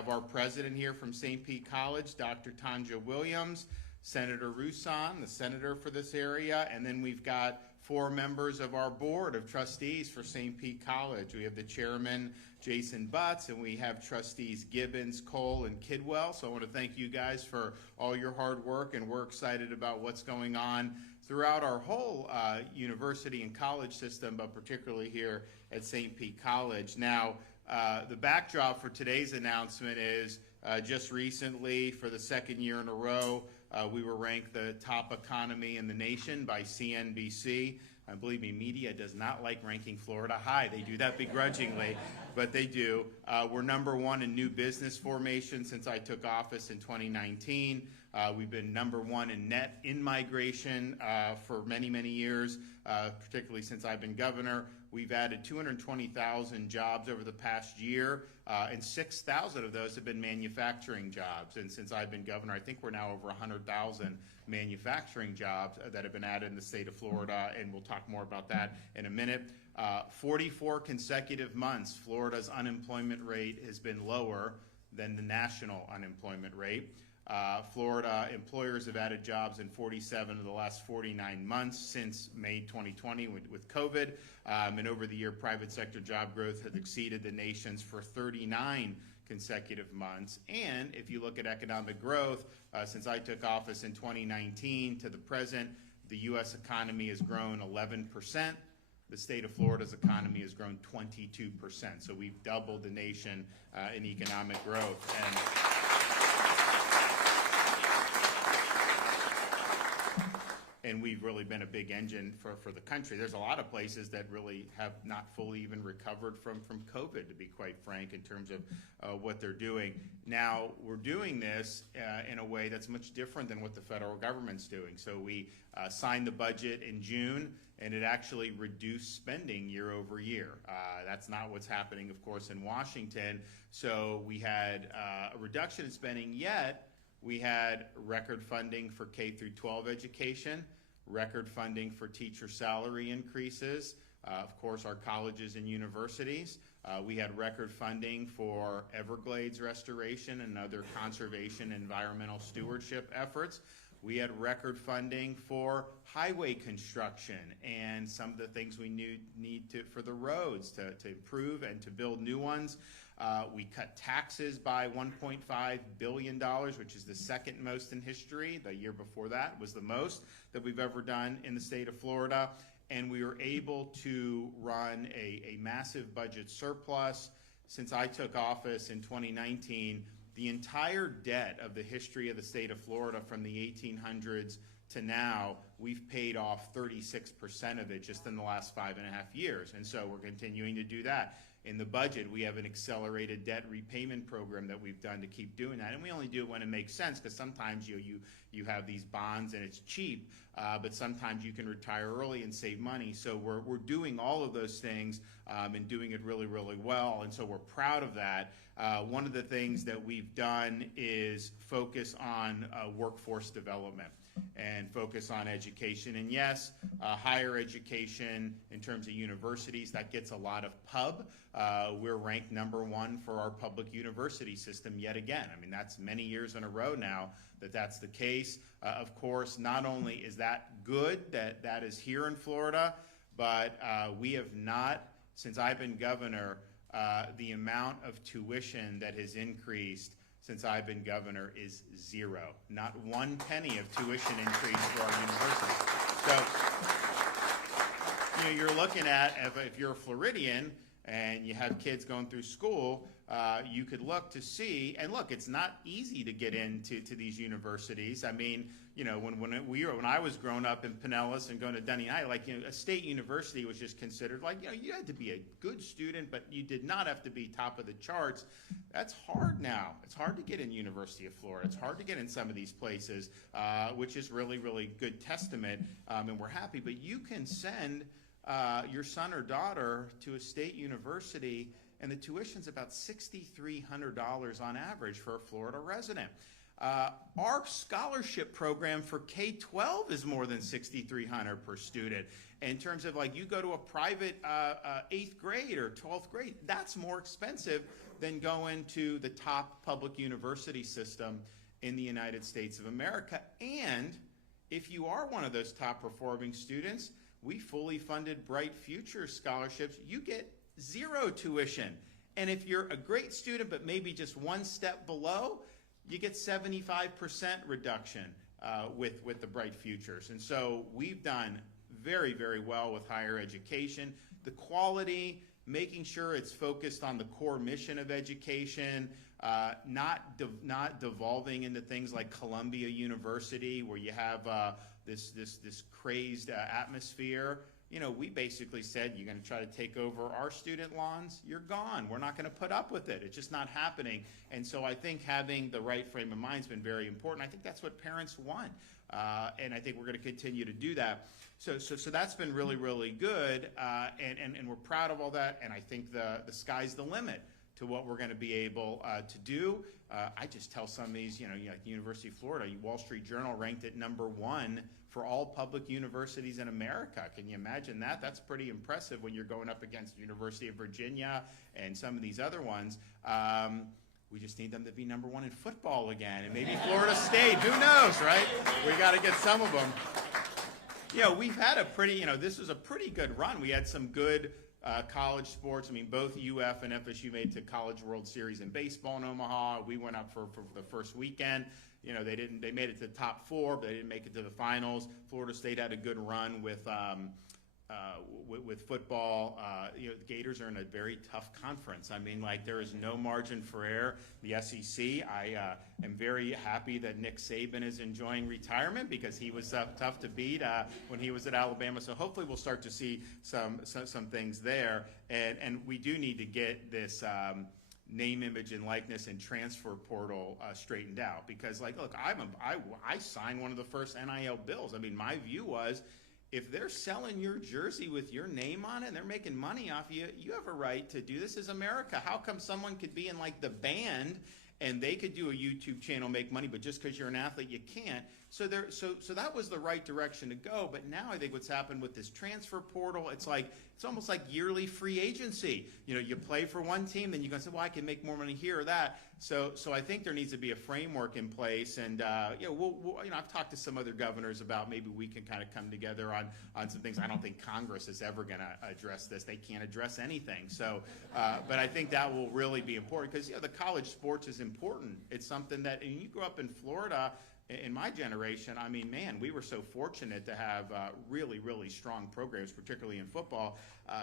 have our president here from St. Pete College, Dr. Tanja Williams, Senator Rusan, the senator for this area, and then we've got 4 members of our board of trustees for St. Pete College. We have the chairman, Jason Butts, and we have trustees Gibbons, Cole, and Kidwell. So I want to thank you guys for all your hard work, and we're excited about what's going on throughout our whole university and college system, but particularly here at St. Pete College. Now, the backdrop for today's announcement is just recently, for the 2nd year in a row, we were ranked the top economy in the nation by CNBC. Believe me, media does not like ranking Florida high. They do that begrudgingly, but they do. We're #1 in new business formation since I took office in 2019. We've been #1 in net in-migration for many, many years, particularly since I've been governor. We've added 220,000 jobs over the past year, and 6,000 of those have been manufacturing jobs. And since I've been governor, I think we're now over 100,000 manufacturing jobs that have been added in the state of Florida, and we'll talk more about that in a minute. 44 consecutive months, Florida's unemployment rate has been lower than the national unemployment rate. Florida employers have added jobs in 47 of the last 49 months since May 2020 with COVID. And over the year, private sector job growth has exceeded the nation's for 39 consecutive months. And if you look at economic growth, since I took office in 2019 to the present, the U.S. economy has grown 11%. The state of Florida's economy has grown 22%. So we've doubled the nation in economic growth. And we've really been a big engine for the country. There's a lot of places that really have not fully even recovered from COVID, to be quite frank, in terms of what they're doing. Now, we're doing this in a way that's much different than what the federal government's doing. So we signed the budget in June, and it actually reduced spending year over year. That's not what's happening, of course, in Washington. So we had a reduction in spending, yet we had record funding for K through 12 education, record funding for teacher salary increases, of course, our colleges and universities. We had record funding for Everglades restoration and other conservation environmental stewardship efforts. We had record funding for highway construction and some of the things we need to for the roads to improve and to build new ones. We cut taxes by $1.5 billion, which is the second most in history. The year before that was the most that we've ever done in the state of Florida. And we were able to run a massive budget surplus. Since I took office in 2019, the entire debt of the history of the state of Florida from the 1800s to now, we've paid off 36% of it just in the last 5.5 years. And so we're continuing to do that. In the budget, we have an accelerated debt repayment program that we've done to keep doing that. And we only do it when it makes sense, because sometimes you have these bonds and it's cheap, but sometimes you can retire early and save money. So we're doing all of those things and doing it really, really well. And so we're proud of that. One of the things that we've done is focus on workforce development and focus on education. And yes, higher education in terms of universities, that gets a lot of pub. We're ranked #1 for our public university system yet again. I mean, that's many years in a row now that's the case. Of course, not only is that good that is here in Florida, but we have not, since I've been governor, the amount of tuition that has increased since I've been governor is zero. Not 1 penny of tuition increase for our university. So, you're looking at, if you're a Floridian and you have kids going through school, you could look to see, and look, it's not easy to get into these universities. I mean, when I was growing up in Pinellas and going to Dunning High, a state university was just considered you had to be a good student, but you did not have to be top of the charts. That's hard now. It's hard to get in University of Florida. It's hard to get in some of these places, which is really, really good testament, and we're happy. But you can send your son or daughter to a state university, and the tuition's about $6,300 on average for a Florida resident. Our scholarship program for K-12 is more than $6,300 per student. In terms of like you go to a private 8th grade or 12th grade, that's more expensive than going to the top public university system in the United States of America. And if you are one of those top performing students, we fully funded Bright Future scholarships. You get 0 tuition. And if you're a great student but maybe just one step below, you get 75% reduction with the Bright Futures. And so we've done very, very well with higher education. The quality, making sure it's focused on the core mission of education, not devolving into things like Columbia University where you have this crazed atmosphere. You know, we basically said, you're going to try to take over our student lawns, you're gone. We're not going to put up with it. It's just not happening. And so I think having the right frame of mind has been very important. I think that's what parents want. And I think we're going to continue to do that. So that's been really, really good. And we're proud of all that. And I think the sky's the limit to what we're going to be able to do. I just tell some of these, like the University of Florida, Wall Street Journal ranked it #1 for all public universities in America. Can you imagine that? That's pretty impressive when you're going up against the University of Virginia and some of these other ones. We just need them to be #1 in football again, and maybe Florida State. Who knows, right? We got to get some of them. We've had a pretty, this was a pretty good run. We had some good college sports. I mean, both UF and FSU made to College World Series in baseball in Omaha. We went up for the first weekend. They made it to the top 4, but they didn't make it to the finals. Florida State had a good run with football. The Gators are in a very tough conference. I mean, like, there is no margin for error. The SEC, I am very happy that Nick Saban is enjoying retirement because he was tough to beat when he was at Alabama. So hopefully we'll start to see some things there. And we do need to get this name, image, and likeness and transfer portal straightened out, because, like, look, I signed one of the first NIL bills. I mean, my view was, if they're selling your jersey with your name on it and they're making money off you, you have a right to do this. As America. How come someone could be in like the band and they could do a YouTube channel, make money, but just because you're an athlete, you can't? So that was the right direction to go. But now I think what's happened with this transfer portal, it's almost like yearly free agency. You play for one team, then you go and say, well, I can make more money here or that. So I think there needs to be a framework in place. And I've talked to some other governors about maybe we can kind of come together on some things. I don't think Congress is ever going to address this. They can't address anything. So, but I think that will really be important, because the college sports is important. It's something that, and you grew up in Florida. In my generation, I mean, man, we were so fortunate to have really, really strong programs, particularly in football.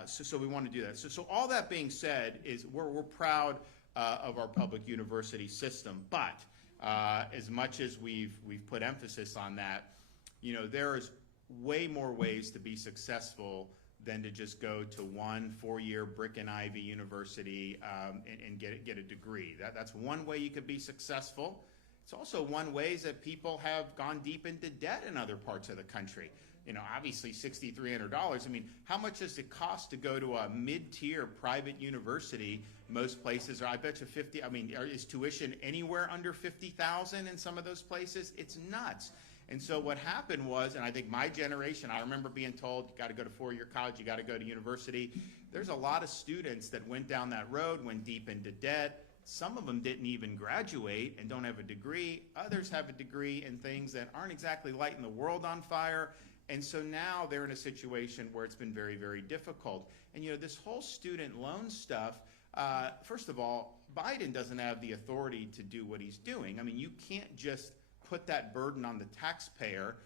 So we want to do that. So all that being said, is we're proud of our public university system. But as much as we've put emphasis on that, there is way more ways to be successful than to just go to one 4-year brick and ivy university and get a degree. That's one way you could be successful. It's also one way that people have gone deep into debt in other parts of the country. Obviously $6,300. I mean, how much does it cost to go to a mid-tier private university? Most places are, I bet you 50. I mean, is tuition anywhere under $50,000 in some of those places? It's nuts. And so what happened was, and I think my generation, I remember being told, you got to go to 4-year college, you got to go to university. There's a lot of students that went down that road, went deep into debt. Some of them didn't even graduate and don't have a degree. Others have a degree in things that aren't exactly lighting the world on fire. And so now they're in a situation where it's been very, very difficult. And this whole student loan stuff, first of all, Biden doesn't have the authority to do what he's doing. I mean, you can't just put that burden on the taxpayer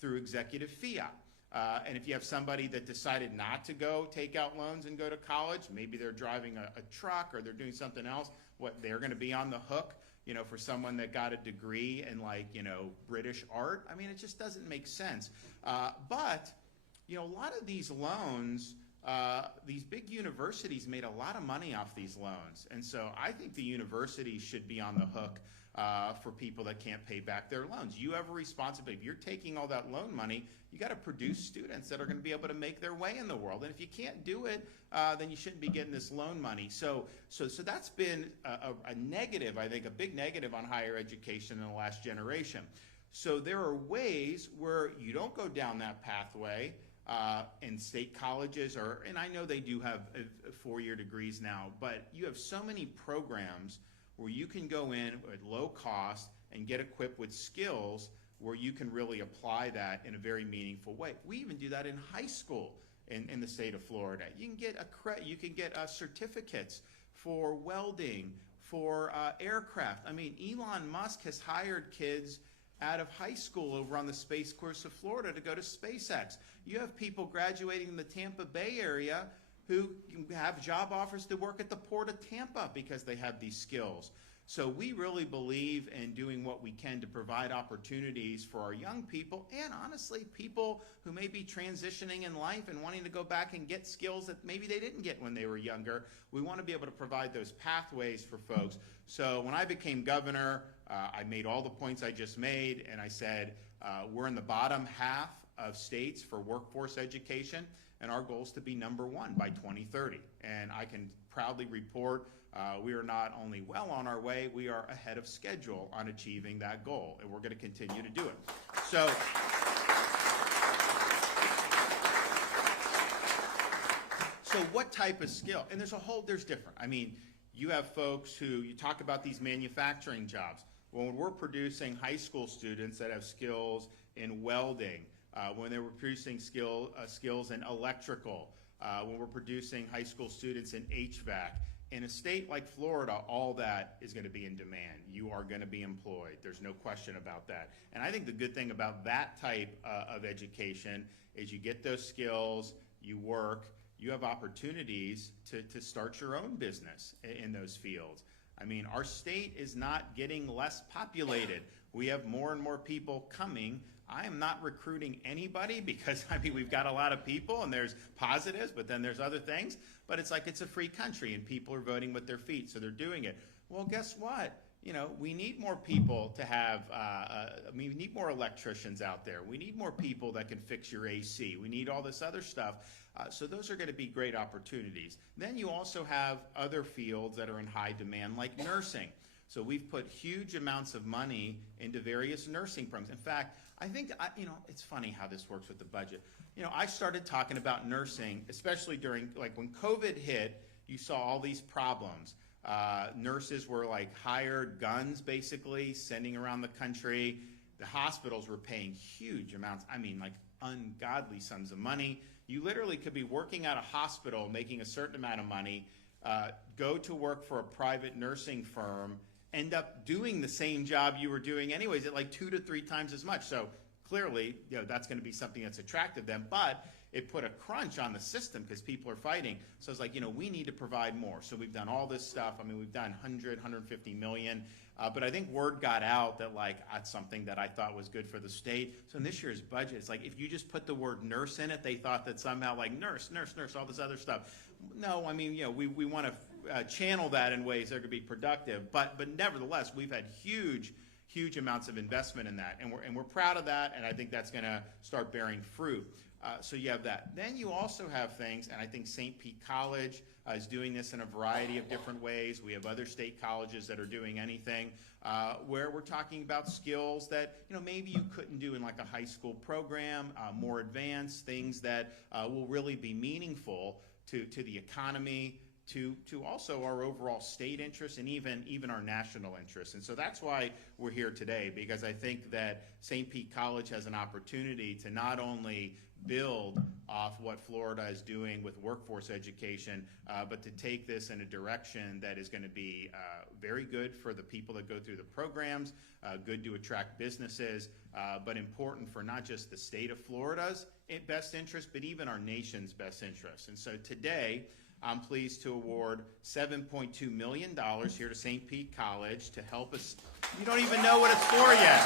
through executive fiat. And if you have somebody that decided not to go take out loans and go to college, maybe they're driving a truck or they're doing something else, they're going to be on the hook, for someone that got a degree in British art. I mean, it just doesn't make sense. But a lot of these loans these big universities made a lot of money off these loans. And so I think the universities should be on the hook for people that can't pay back their loans. You have a responsibility. If you're taking all that loan money, you got to produce students that are going to be able to make their way in the world. And if you can't do it, then you shouldn't be getting this loan money. So that's been a negative, I think, a big negative on higher education in the last generation. So there are ways where you don't go down that pathway. In state colleges, and I know they do have four-year degrees now, but you have so many programs where you can go in at low cost and get equipped with skills where you can really apply that in a very meaningful way. We even do that in high school in the state of Florida. You can get certificates for welding, for aircraft. I mean, Elon Musk has hired kids out of high school over on the Space Course of Florida to go to SpaceX. You have people graduating in the Tampa Bay area who have job offers to work at the Port of Tampa because they have these skills. So we really believe in doing what we can to provide opportunities for our young people and honestly people who may be transitioning in life and wanting to go back and get skills that maybe they didn't get when they were younger. We want to be able to provide those pathways for folks. So when I became governor, I made all the points I just made, and I said we're in the bottom half of states for workforce education, and our goal is to be #1 by 2030. And I can proudly report we are not only well on our way, we are ahead of schedule on achieving that goal, and we're going to continue to do it. So what type of skill? And there's different. I mean, you have folks who, you talk about these manufacturing jobs. When we're producing high school students that have skills in welding, when they were producing skills in electrical, when we're producing high school students in HVAC, in a state like Florida, all that is going to be in demand. You are going to be employed. There's no question about that. And I think the good thing about that type of education is you get those skills, you work, you have opportunities to start your own business in those fields. I mean, our state is not getting less populated. We have more and more people coming. I am not recruiting anybody because, I mean, we've got a lot of people and there's positives, but then there's other things. But it's like it's a free country and people are voting with their feet, so they're doing it. Well, guess what? You know, we need more people to have, we need more electricians out there. We need more people that can fix your AC. We need all this other stuff. So those are going to be great opportunities. Then you also have other fields that are in high demand, like nursing. So we've put huge amounts of money into various nursing programs. In fact, I think, it's funny how this works with the budget. You know, I started talking about nursing, especially during, like when COVID hit, you saw all these problems. Nurses were like hired guns, basically, sending around the country. The hospitals were paying huge amounts, I mean, like ungodly sums of money. You literally could be working at a hospital, making a certain amount of money, go to work for a private nursing firm, end up doing the same job you were doing anyways at like 2 to 3 times as much. So clearly, you know, that's going to be something that's attractive to them, but it put a crunch on the system because people are fighting. So it's like, you know, we need to provide more. So we've done all this stuff. I mean, we've done 150 million, but I think word got out that like that's something that I thought was good for the state. So in this year's budget, it's like if you just put the word nurse in it, they thought that somehow like nurse, all this other stuff. No, I mean, you know, we want to channel that in ways that could be productive, but nevertheless, we've had huge amounts of investment in that, and we're proud of that, and I think that's going to start bearing fruit. So you have that. Then you also have things, and I think St. Pete College is doing this in a variety of different ways. We have other state colleges that are doing anything where we're talking about skills that, you know, maybe you couldn't do in like a high school program, more advanced things that will really be meaningful to the economy, to also our overall state interests and even our national interests. And so that's why we're here today, because I think that St. Pete College has an opportunity to not only build off what Florida is doing with workforce education, but to take this in a direction that is going to be very good for the people that go through the programs, good to attract businesses, but important for not just the state of Florida's best interest, but even our nation's best interest. And so today, I'm pleased to award $7.2 million here to St. Pete College to help us. You don't even know what it's for yet.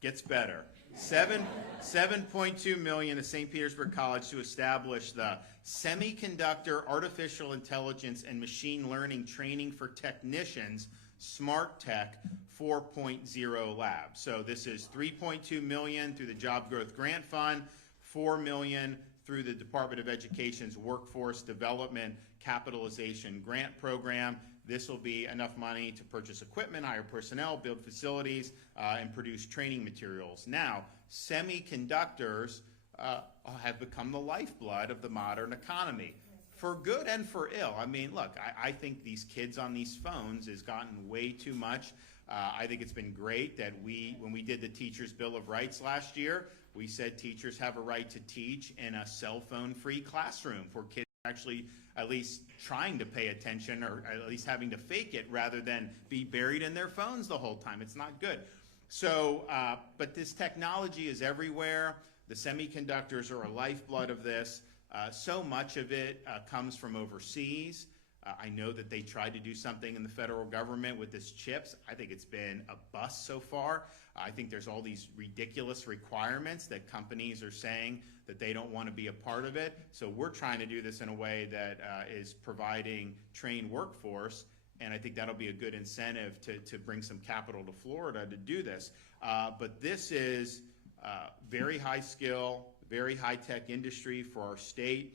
Gets better. 7.2 million to St. Petersburg College to establish the Semiconductor Artificial Intelligence and Machine Learning Training for Technicians Smart Tech 4.0 lab. So this is 3.2 million through the Job Growth Grant Fund, 4 million through the Department of Education's Workforce Development Capitalization Grant Program. This will be enough money to purchase equipment, hire personnel, build facilities, and produce training materials. Now, semiconductors have become the lifeblood of the modern economy, for good and for ill. I mean, look, I think these kids on these phones has gotten way too much. I think it's been great that when we did the Teachers' Bill of Rights last year, we said teachers have a right to teach in a cell phone-free classroom for kids actually at least trying to pay attention, or at least having to fake it rather than be buried in their phones the whole time. It's not good. So, but this technology is everywhere. The semiconductors are a lifeblood of this. So much of it comes from overseas. I know that they tried to do something in the federal government with this chips. I think it's been a bust so far. I think there's all these ridiculous requirements that companies are saying that they don't want to be a part of it. So we're trying to do this in a way that is providing trained workforce, and I think that'll be a good incentive to bring some capital to Florida to do this. But this is very high skill, very high tech industry for our state.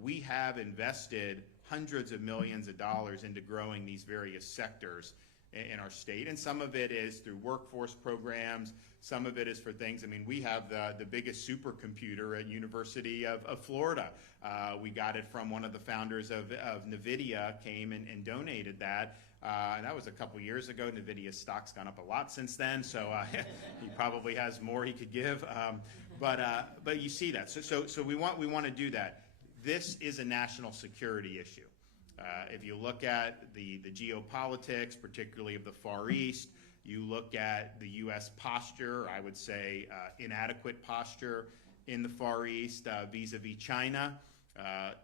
We have invested hundreds of millions of dollars into growing these various sectors in our state, and some of it is through workforce programs, some of it is for things. I mean, we have the biggest supercomputer at University of Florida. We got it from one of the founders of NVIDIA, came and donated that. And that was a couple years ago. NVIDIA's stock's gone up a lot since then, so he probably has more he could give. But you see that. So we want to do that. This is a national security issue. If you look at the geopolitics, particularly of the Far East, you look at the U.S. posture, I would say inadequate posture in the Far East vis-a-vis China.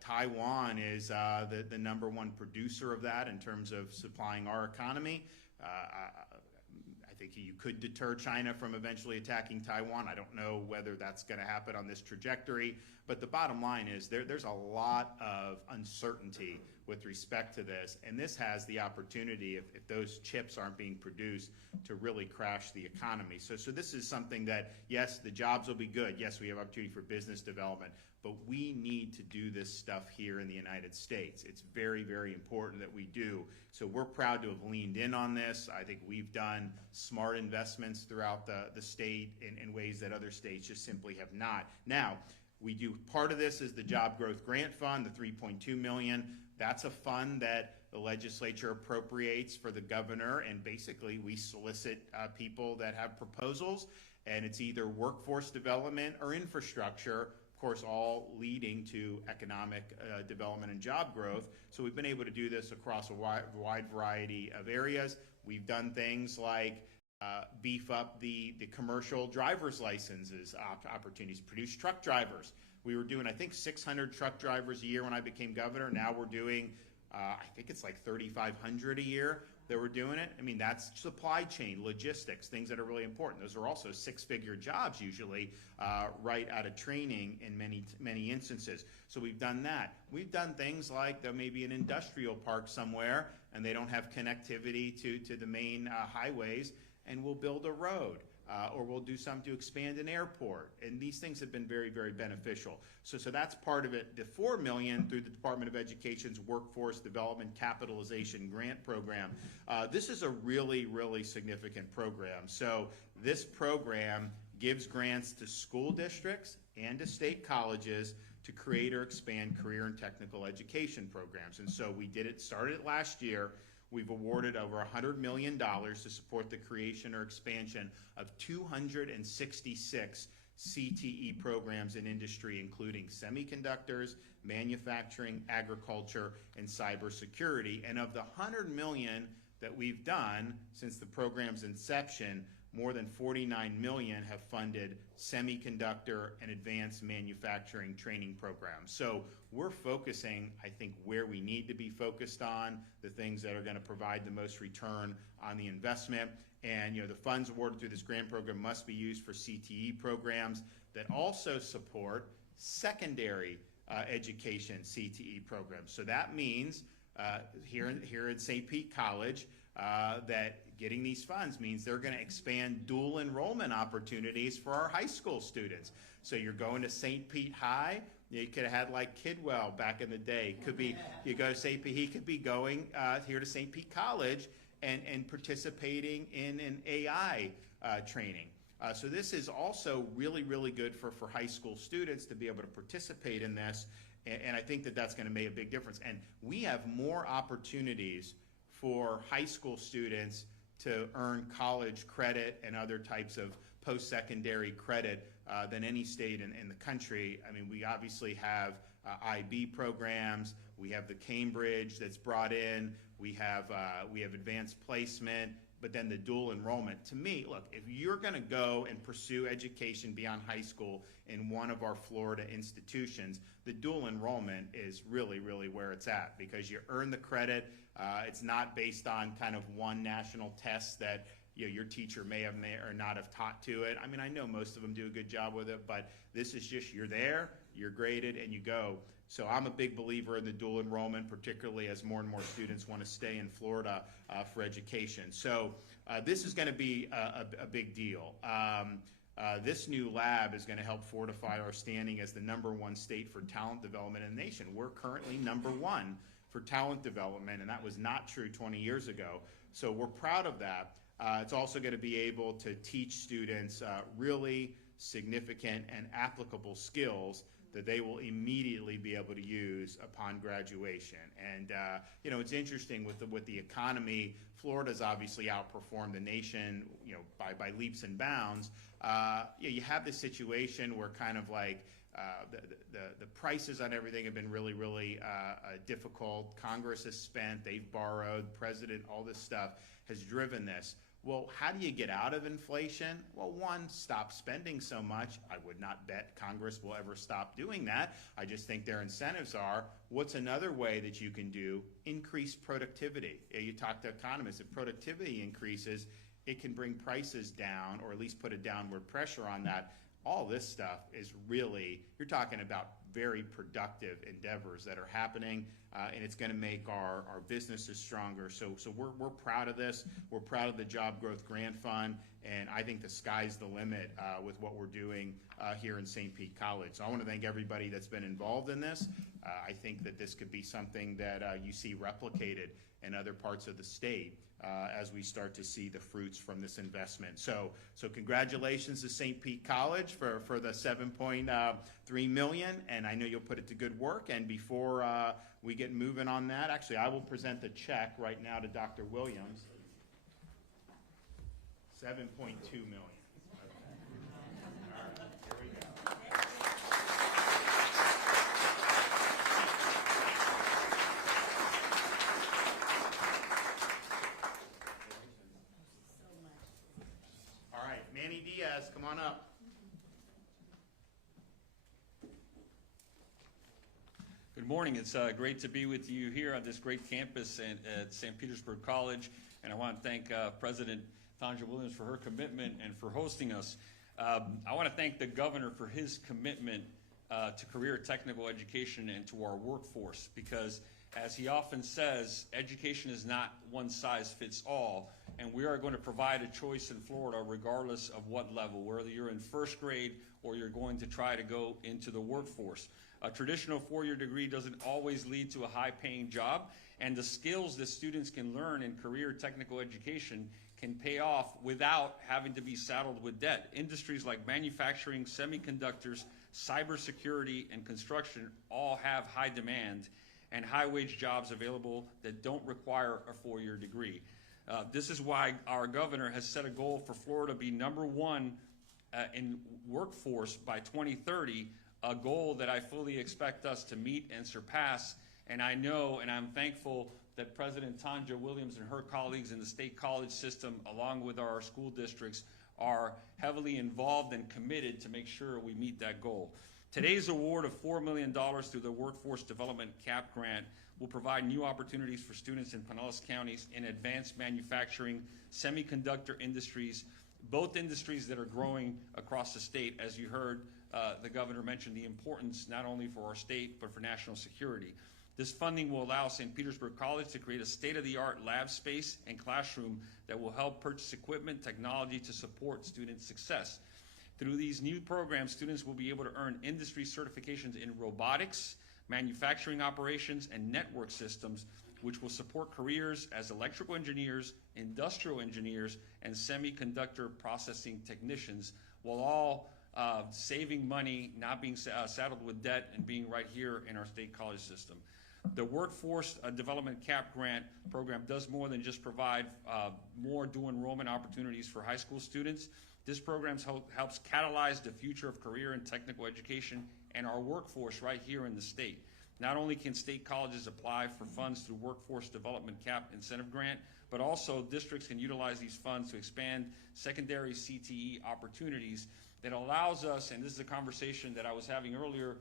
Taiwan is the number one producer of that in terms of supplying our economy. I think you could deter China from eventually attacking Taiwan. I don't know whether that's going to happen on this trajectory, but the bottom line is there's a lot of uncertainty with respect to this, and this has the opportunity, if those chips aren't being produced, to really crash the economy. So this is something that, yes, the jobs will be good. Yes, we have opportunity for business development, but we need to do this stuff here in the United States. It's very, very important that we do. So we're proud to have leaned in on this. I think we've done smart investments throughout the state in ways that other states just simply have not. Now, we do, part of this is the Job Growth Grant Fund, the $3.2 million. That's a fund that the legislature appropriates for the governor, and basically we solicit people that have proposals, and it's either workforce development or infrastructure, of course, all leading to economic development and job growth. So we've been able to do this across a wide variety of areas. We've done things like beef up the commercial driver's licenses opportunities, produce truck drivers. We were doing, I think, 600 truck drivers a year when I became governor. Now we're doing, I think it's like 3,500 a year that we're doing it. I mean, that's supply chain, logistics, things that are really important. Those are also six-figure jobs usually right out of training in many instances. So we've done that. We've done things like there may be an industrial park somewhere and they don't have connectivity to the main highways, and we'll build a road. Or we'll do something to expand an airport. And these things have been very, very beneficial. So that's part of it. The $4 million through the Department of Education's Workforce Development Capitalization Grant Program. This is a really, really significant program. So this program gives grants to school districts and to state colleges to create or expand career and technical education programs. And so we started it last year. We've awarded over $100 million to support the creation or expansion of 266 CTE programs in industry, including semiconductors, manufacturing, agriculture, and cybersecurity. And of the $100 million that we've done since the program's inception, more than 49 million have funded semiconductor and advanced manufacturing training programs. So we're focusing, I think, where we need to be focused on, the things that are going to provide the most return on the investment. And the funds awarded through this grant program must be used for CTE programs that also support secondary education CTE programs. So that means here at St. Pete College, that getting these funds means they're going to expand dual enrollment opportunities for our high school students. So you're going to St. Pete High. You could have had like Kidwell back in the day. Could be you go to St. Pete. He could be going here to St. Pete College and participating in an AI training. So this is also really, really good for high school students to be able to participate in this. And I think that that's going to make a big difference. And we have more opportunities for high school students to earn college credit and other types of post-secondary credit than any state in the country. I mean, we obviously have IB programs. We have the Cambridge that's brought in. We have advanced placement, but then the dual enrollment. To me, look, if you're going to go and pursue education beyond high school in one of our Florida institutions, the dual enrollment is really, really where it's at, because you earn the credit. It's not based on kind of one national test that your teacher may or not have taught to it. I mean, I know most of them do a good job with it, but this is just you're there, you're graded, and you go. So I'm a big believer in the dual enrollment, particularly as more and more students want to stay in Florida for education. So this is going to be a big deal. This new lab is going to help fortify our standing as the #1 state for talent development in the nation. We're currently #1 for talent development, and that was not true 20 years ago. So we're proud of that. It's also going to be able to teach students really significant and applicable skills that they will immediately be able to use upon graduation. And it's interesting with the economy. Florida's obviously outperformed the nation, by leaps and bounds. You have this situation where kind of like the prices on everything have been really, really difficult. Congress has spent, they've borrowed, president, all this stuff has driven this. Well, how do you get out of inflation? Well, one, stop spending so much. I would not bet Congress will ever stop doing that. I just think their incentives are. What's another way that you can do? Increase productivity. You talk to economists. If productivity increases, it can bring prices down, or at least put a downward pressure on that. All this stuff is really, you're talking about very productive endeavors that are happening, and it's going to make our businesses stronger. So we're proud of this. We're proud of the Job Growth Grant Fund, and I think the sky's the limit with what we're doing here in St. Pete College. So I want to thank everybody that's been involved in this. I think that this could be something that you see replicated in other parts of the state as we start to see the fruits from this investment. So congratulations to St. Pete College for the $7.3 million, and I know you'll put it to good work. And before we get moving on that, actually, I will present the check right now to Dr. Williams. $7.2 million. Come on up. Good morning. It's great to be with you here on this great campus at St. Petersburg College, and I want to thank President Tanja Williams for her commitment and for hosting us. I want to thank the governor for his commitment to career technical education and to our workforce, because as he often says, education is not one size fits all, and we are going to provide a choice in Florida regardless of what level, whether you're in first grade or you're going to try to go into the workforce. A traditional four-year degree doesn't always lead to a high-paying job, and the skills that students can learn in career technical education can pay off without having to be saddled with debt. Industries like manufacturing, semiconductors, cybersecurity, and construction all have high demand and high-wage jobs available that don't require a four-year degree. This is why our governor has set a goal for Florida to be #1 in workforce by 2030, a goal that I fully expect us to meet and surpass. And I know, and I'm thankful that President Tanja Williams and her colleagues in the state college system, along with our school districts, are heavily involved and committed to make sure we meet that goal. Today's award of $4 million through the Workforce Development CAP grant will provide new opportunities for students in Pinellas counties in advanced manufacturing, semiconductor industries, both industries that are growing across the state. As you heard, the governor mentioned the importance not only for our state, but for national security. This funding will allow St. Petersburg College to create a state-of-the-art lab space and classroom that will help purchase equipment, technology to support student success. Through these new programs, students will be able to earn industry certifications in robotics, manufacturing operations, and network systems, which will support careers as electrical engineers, industrial engineers, and semiconductor processing technicians, while all saving money, not being saddled with debt, and being right here in our state college system. The Workforce Development CAP grant program does more than just provide more dual enrollment opportunities for high school students. This program helps catalyze the future of career and technical education and our workforce right here in the state. Not only can state colleges apply for funds through Workforce Development CAP Incentive Grant, but also districts can utilize these funds to expand secondary CTE opportunities that allows us, and this is a conversation that I was having earlier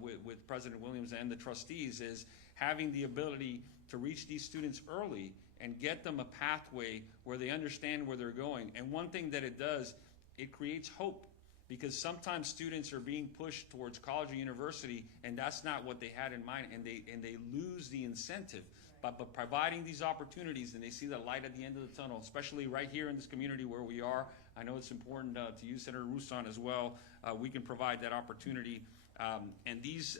with President Williams and the trustees, is having the ability to reach these students early and get them a pathway where they understand where they're going. And one thing that it does, it creates hope, because sometimes students are being pushed towards college or university, and that's not what they had in mind, and they lose the incentive. But providing these opportunities, and they see the light at the end of the tunnel, especially right here in this community where we are. I know it's important to you, Senator Roussan, as well. We can provide that opportunity, and these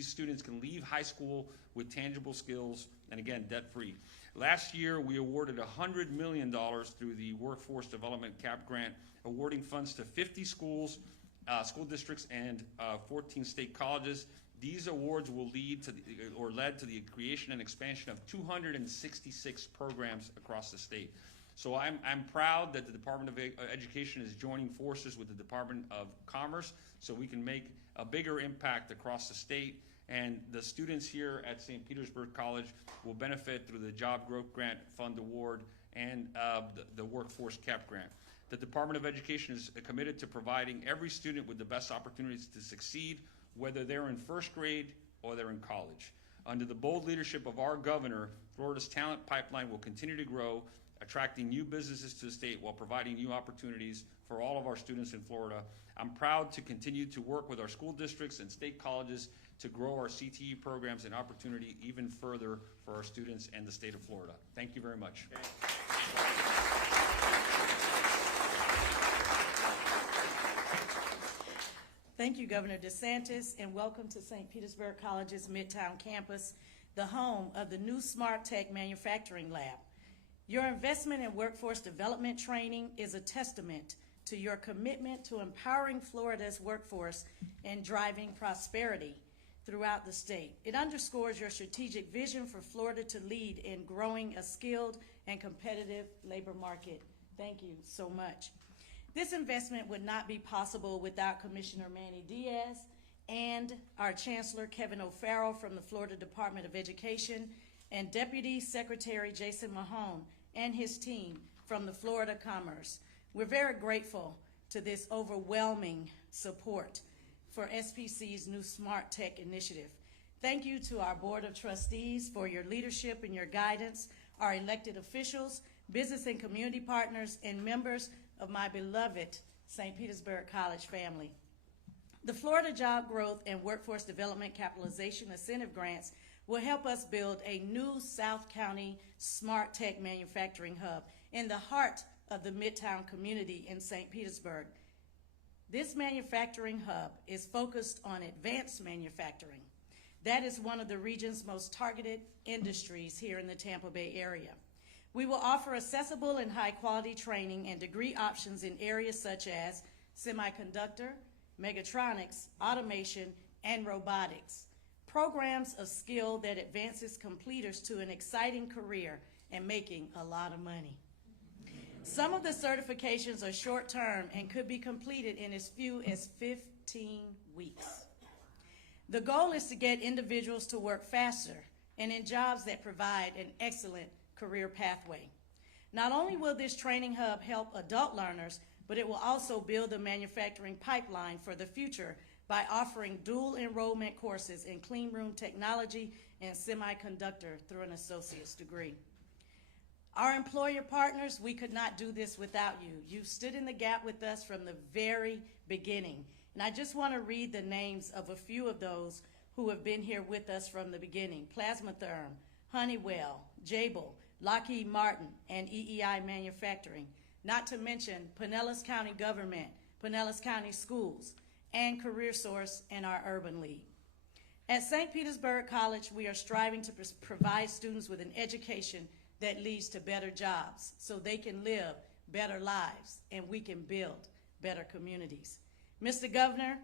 students can leave high school with tangible skills, and again, debt-free. Last year, we awarded $100 million through the Workforce Development CAP grant, awarding funds to 50 schools, school districts, and 14 state colleges. These awards will led to the creation and expansion of 266 programs across the state. So I'm proud that the Department of Education is joining forces with the Department of Commerce so we can make a bigger impact across the state. And the students here at St. Petersburg College will benefit through the Job Growth Grant Fund Award and the Workforce CAP grant. The Department of Education is committed to providing every student with the best opportunities to succeed, whether they're in first grade or they're in college. Under the bold leadership of our governor, Florida's talent pipeline will continue to grow, attracting new businesses to the state while providing new opportunities for all of our students in Florida. I'm proud to continue to work with our school districts and state colleges to grow our CTE programs and opportunity even further for our students and the state of Florida. Thank you very much. Thank you, Governor DeSantis, and welcome to St. Petersburg College's Midtown campus, the home of the new Smart Tech Manufacturing Lab. Your investment in workforce development training is a testament to your commitment to empowering Florida's workforce and driving prosperity throughout the state. It underscores your strategic vision for Florida to lead in growing a skilled and competitive labor market. Thank you so much. This investment would not be possible without Commissioner Manny Diaz and our Chancellor Kevin O'Farrell from the Florida Department of Education and Deputy Secretary Jason Mahone and his team from the Florida Commerce. We're very grateful to this overwhelming support for SPC's new Smart Tech initiative. Thank you to our Board of Trustees for your leadership and your guidance, our elected officials, business and community partners, and members of my beloved St. Petersburg College family. The Florida Job Growth and Workforce Development Capitalization Incentive Grants will help us build a new South County Smart Tech Manufacturing Hub in the heart of the Midtown community in St. Petersburg. This manufacturing hub is focused on advanced manufacturing. That is one of the region's most targeted industries here in the Tampa Bay area. We will offer accessible and high-quality training and degree options in areas such as semiconductor, mechatronics, automation, and robotics. Programs of skill that advances completers to an exciting career and making a lot of money. Some of the certifications are short-term and could be completed in as few as 15 weeks. The goal is to get individuals to work faster and in jobs that provide an excellent career pathway. Not only will this training hub help adult learners, but it will also build the manufacturing pipeline for the future by offering dual enrollment courses in clean room technology and semiconductor through an associate's degree. Our employer partners, we could not do this without you. You've stood in the gap with us from the very beginning. And I just want to read the names of a few of those who have been here with us from the beginning: Plasmatherm, Honeywell, Jabil, Lockheed Martin, and EEI Manufacturing, not to mention Pinellas County Government, Pinellas County Schools, and CareerSource and our Urban League. At St. Petersburg College, we are striving to provide students with an education that leads to better jobs so they can live better lives and we can build better communities. Mr. Governor,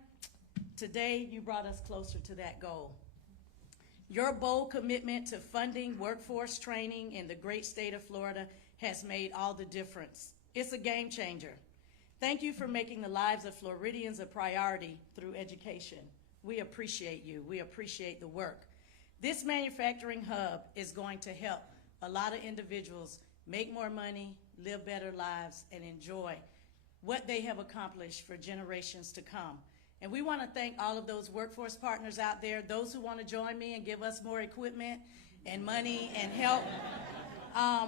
today you brought us closer to that goal. Your bold commitment to funding workforce training in the great state of Florida has made all the difference. It's a game changer. Thank you for making the lives of Floridians a priority through education. We appreciate you. We appreciate the work. This manufacturing hub is going to help a lot of individuals make more money, live better lives, and enjoy what they have accomplished for generations to come. And we want to thank all of those workforce partners out there, those who want to join me and give us more equipment and money and help.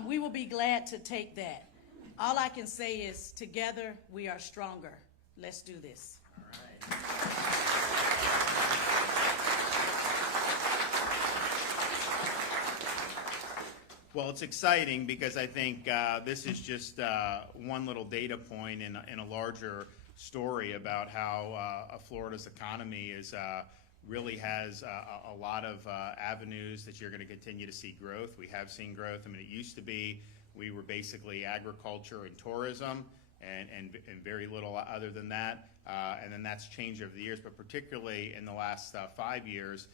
We will be glad to take that. All I can say is, together we are stronger. Let's do this. All right. Well, it's exciting because I think this is just one little data point in a larger story about how Florida's economy is really has a lot of avenues that you're going to continue to see growth. We have seen growth. I mean, it used to be we were basically agriculture and tourism and very little other than that. And then that's changed over the years, but particularly in the last 5 years,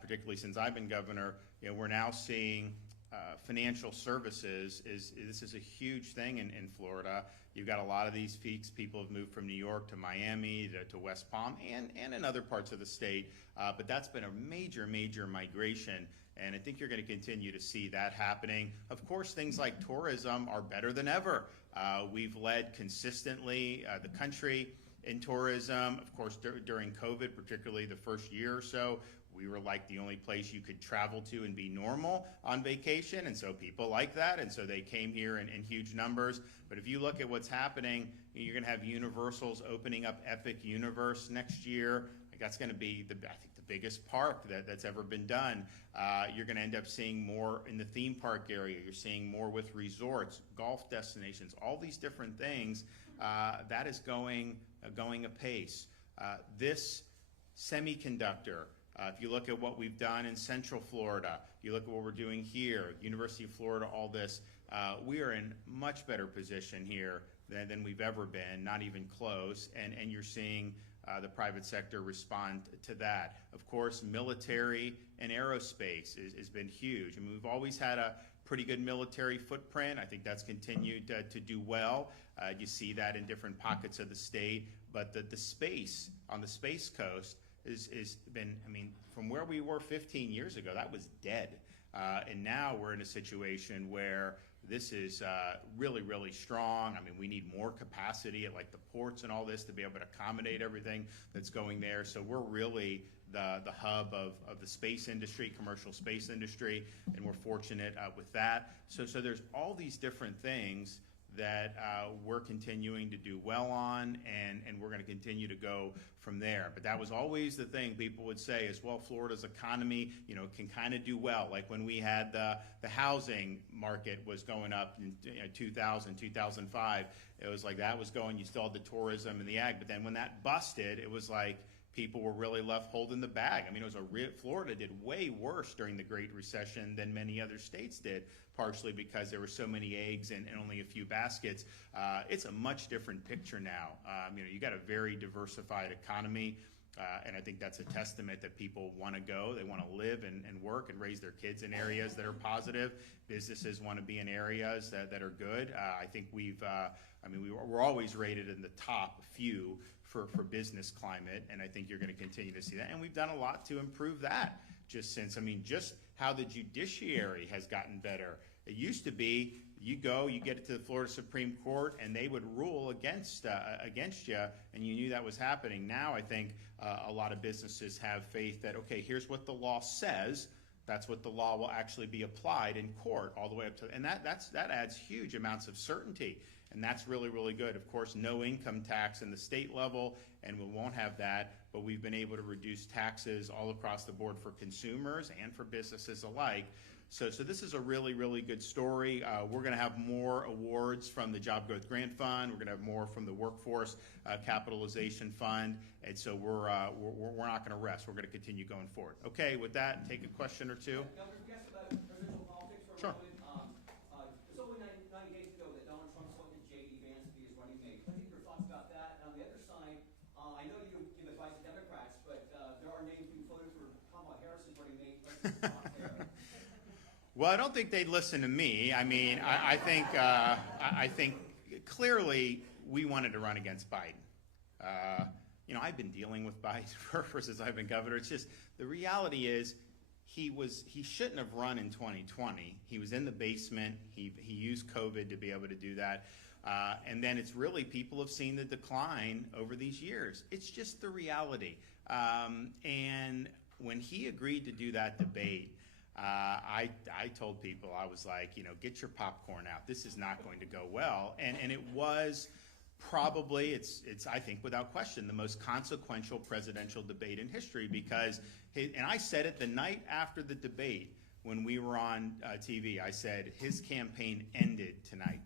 particularly since I've been governor, we're now seeing financial services this is a huge thing in Florida. You've got a lot of these peaks. People have moved from New York to Miami to West Palm and in other parts of the state. But that's been a major migration. And I think you're going to continue to see that happening. Of course, things like tourism are better than ever. We've led consistently the country in tourism. Of course, during COVID, particularly the first year or so, we were like the only place you could travel to and be normal on vacation, and so people like that, and so they came here in huge numbers. But if you look at what's happening, you're going to have Universal's opening up Epic Universe next year. That's going to be, I think, the biggest park that's ever been done. You're going to end up seeing more in the theme park area. You're seeing more with resorts, golf destinations, all these different things. That is going apace. This semiconductor, if you look at what we've done in Central Florida, you look at what we're doing here, University of Florida, all this, we are in much better position here than we've ever been, not even close, and you're seeing the private sector respond to that. Of course, military and aerospace has been huge. I mean, we've always had a pretty good military footprint. I think that's continued to do well. You see that in different pockets of the state, but the space on the Space Coast is been, I mean, from where we were 15 years ago, that was dead. And now we're in a situation where this is really strong. I mean, we need more capacity at like the ports and all this to be able to accommodate everything that's going there. So we're really the hub of the space industry, commercial space industry, and we're fortunate with that. So there's all these different things that we're continuing to do well on, and we're going to continue to go from there. But that was always the thing people would say is, well, Florida's economy, can kind of do well. Like when we had the housing market was going up in 2000, 2005, it was like that was going, you still had the tourism and the ag, but then when that busted, it was like people were really left holding the bag. I mean, Florida did way worse during the Great Recession than many other states did, partially because there were so many eggs and only a few baskets. It's a much different picture now. You got a very diversified economy, and I think that's a testament that people want to go. They want to live and work and raise their kids in areas that are positive. Businesses want to be in areas that are good. I think we're always rated in the top few for business climate, and I think you're going to continue to see that. And we've done a lot to improve that. just since, I mean, just how the judiciary has gotten better. It used to be you get it to the Florida Supreme Court, and they would rule against you, and you knew that was happening. Now I think a lot of businesses have faith that, okay, here's what the law says. That's what the law will actually be applied in court all the way up to, and that adds huge amounts of certainty, and that's really, really good. Of course, no income tax in the state level, and we won't have that, but we've been able to reduce taxes all across the board for consumers and for businesses alike. So this is a really, really good story. We're going to have more awards from the Job Growth Grant Fund. We're going to have more from the Workforce Capitalization Fund, and so we're not going to rest. We're going to continue going forward. Okay, with that, take a question or two. Governor, can you ask about presidential politics for a Sure. moment? It was only 90 days ago that Donald Trump selected J.D. Vance to be his running mate. What do you think your thoughts about that? And on the other side, I know you give advice to Democrats, but there are names being floated for Kamala Harris as running mate. What's your thoughts there? Well, I don't think they'd listen to me. I mean, I think clearly we wanted to run against Biden. I've been dealing with Biden since I've been governor. It's just the reality is he shouldn't have run in 2020. He was in the basement. He used COVID to be able to do that. And then it's really people have seen the decline over these years. It's just the reality. And when he agreed to do that debate, I told people, I was like, get your popcorn out. This is not going to go well. And it was probably, it's I think without question, the most consequential presidential debate in history because, and I said it the night after the debate when we were on TV, I said his campaign ended tonight.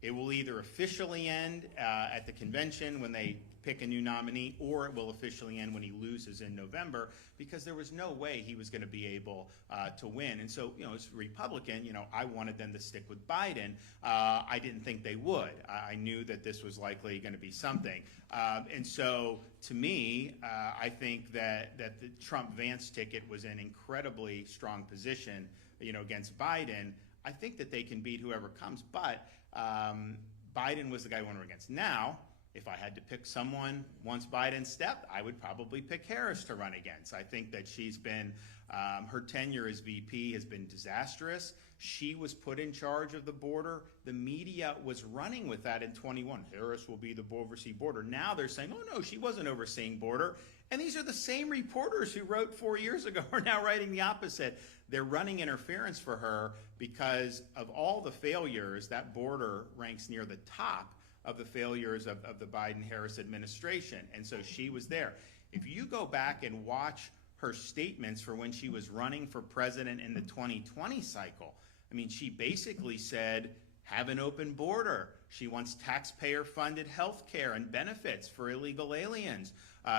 It will either officially end at the convention when they pick a new nominee, or it will officially end when he loses in November, because there was no way he was going to be able to win. And so, as a Republican, I wanted them to stick with Biden. I didn't think they would. I knew that this was likely going to be something. And so, to me, I think that the Trump-Vance ticket was an incredibly strong position, against Biden. I think that they can beat whoever comes, but Biden was the guy I went against. Now, if I had to pick someone once Biden stepped, I would probably pick Harris to run against. I think that she's been, her tenure as VP has been disastrous. She was put in charge of the border. The media was running with that in 21. Harris will be the oversee border. Now they're saying, oh no, she wasn't overseeing border. And these are the same reporters who wrote 4 years ago are now writing the opposite. They're running interference for her because of all the failures. That border ranks near the top of the failures of the Biden-Harris administration. And so she was there. If you go back and watch her statements for when she was running for president in the 2020 cycle, I mean, she basically said, have an open border. She wants taxpayer-funded health care and benefits for illegal aliens.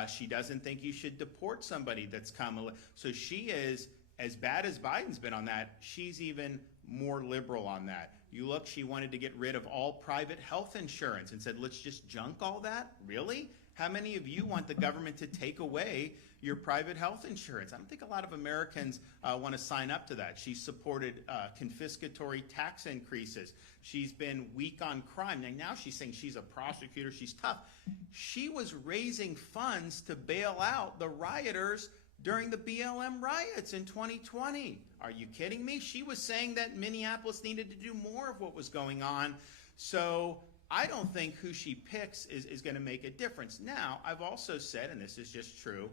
She doesn't think you should deport somebody that's come. So she is, as bad as Biden's been on that, she's even more liberal on that. You look, she wanted to get rid of all private health insurance and said, let's just junk all that? Really? How many of you want the government to take away your private health insurance? I don't think a lot of Americans want to sign up to that. She's supported confiscatory tax increases. She's been weak on crime. Now she's saying she's a prosecutor, she's tough. She was raising funds to bail out the rioters during the BLM riots in 2020. Are you kidding me? She was saying that Minneapolis needed to do more of what was going on. So I don't think who she picks is going to make a difference. Now, I've also said, and this is just true,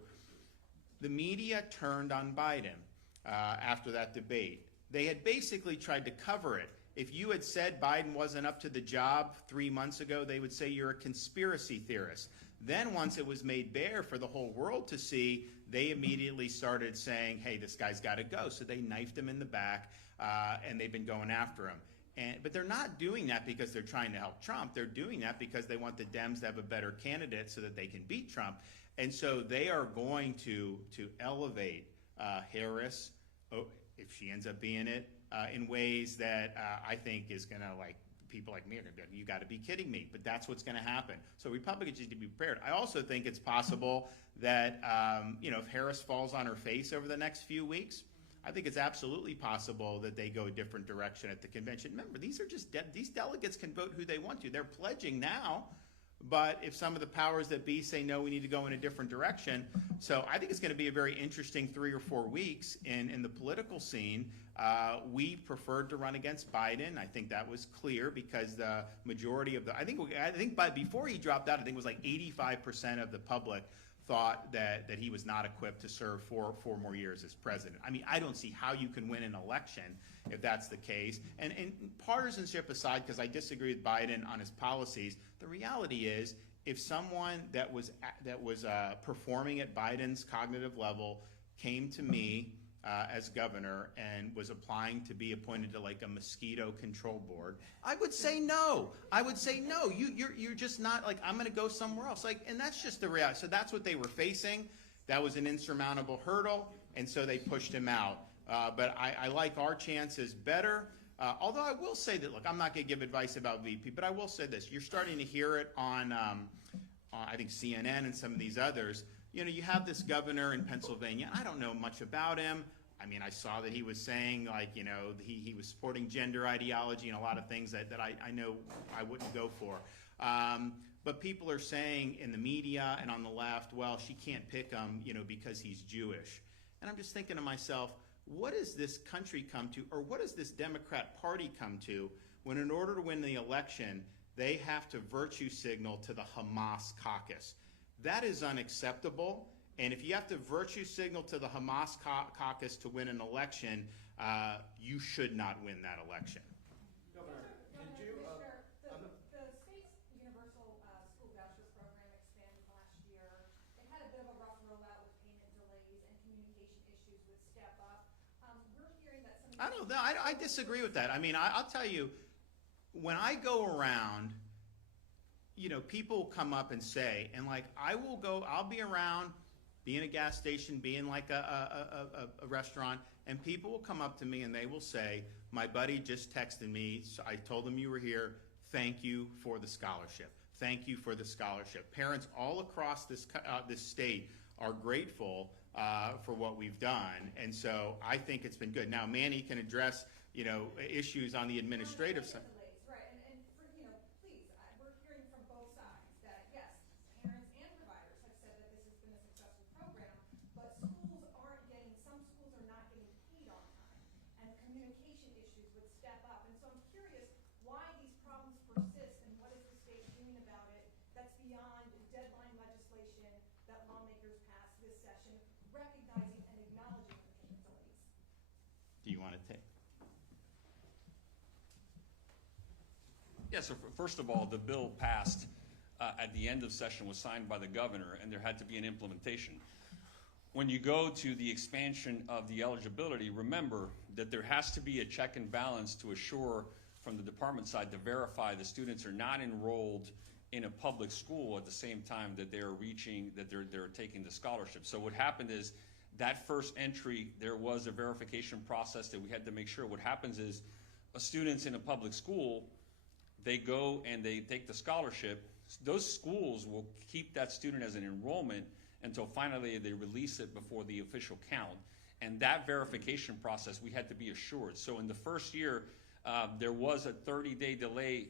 the media turned on Biden after that debate. They had basically tried to cover it. If you had said Biden wasn't up to the job 3 months ago, they would say you're a conspiracy theorist. Then once it was made bare for the whole world to see, they immediately started saying, hey, this guy's got to go. So they knifed him in the back, and they've been going after him. But they're not doing that because they're trying to help Trump. They're doing that because they want the Dems to have a better candidate so that they can beat Trump. And so they are going to elevate Harris, if she ends up being it, in ways that I think is going to, like, people like me are going to be like, you got to be kidding me. But that's what's going to happen. So Republicans need to be prepared. I also think it's possible that, if Harris falls on her face over the next few weeks, I think it's absolutely possible that they go a different direction at the convention. Remember, these are just these delegates can vote who they want to. They're pledging now, but if some of the powers that be say, no, we need to go in a different direction. So I think it's going to be a very interesting 3 or 4 weeks in the political scene. We preferred to run against Biden. I think that was clear because the majority of I think before he dropped out, I think it was like 85% of the public thought that he was not equipped to serve four more years as president. I mean, I don't see how you can win an election if that's the case. And partisanship aside, because I disagree with Biden on his policies, the reality is if someone that was performing at Biden's cognitive level came to me as governor and was applying to be appointed to like a mosquito control board, I would say no. I would say no. You're just not, like, I'm going to go somewhere else. Like, and that's just the reality. So that's what they were facing. That was an insurmountable hurdle, and so they pushed him out. But I like our chances better. Although I will say that, look, I'm not going to give advice about VP, but I will say this. You're starting to hear it on I think CNN and some of these others. You know, you have this governor in Pennsylvania. I don't know much about him. I mean, I saw that he was saying, like, you know, he was supporting gender ideology and a lot of things that I know I wouldn't go for. But people are saying in the media and on the left, well, she can't pick him, you know, because he's Jewish. And I'm just thinking to myself, what does this country come to, or what does this Democrat Party come to, when in order to win the election, they have to virtue signal to the Hamas caucus? That is unacceptable. And if you have to virtue signal to the Hamas caucus to win an election, you should not win that election. Governor, the state's universal school voucher program expanded last year. It had a bit of a rough rollout with payment delays and communication issues with Step Up. We're hearing that some. I don't know. I disagree with that. I mean, I'll tell you, when I go around, you know, people come up and say, and like, I'll be around, be in a gas station, be in like a restaurant, and people will come up to me and they will say, my buddy just texted me, so I told him you were here, thank you for the scholarship. Thank you for the scholarship. Parents all across this state are grateful for what we've done, and so I think it's been good. Now, Manny can address, you know, issues on the administrative side. Do you want to take? Yeah, so first of all, the bill passed at the end of session, was signed by the governor, and there had to be an implementation. When you go to the expansion of the eligibility, remember that there has to be a check and balance to assure from the department side to verify the students are not enrolled in a public school at the same time that they're taking the scholarship. So what happened is that first entry, there was a verification process that we had to make sure. What happens is students in a public school, they go and they take the scholarship. Those schools will keep that student as an enrollment until finally they release it before the official count. And that verification process, we had to be assured. So in the first year, there was a 30-day delay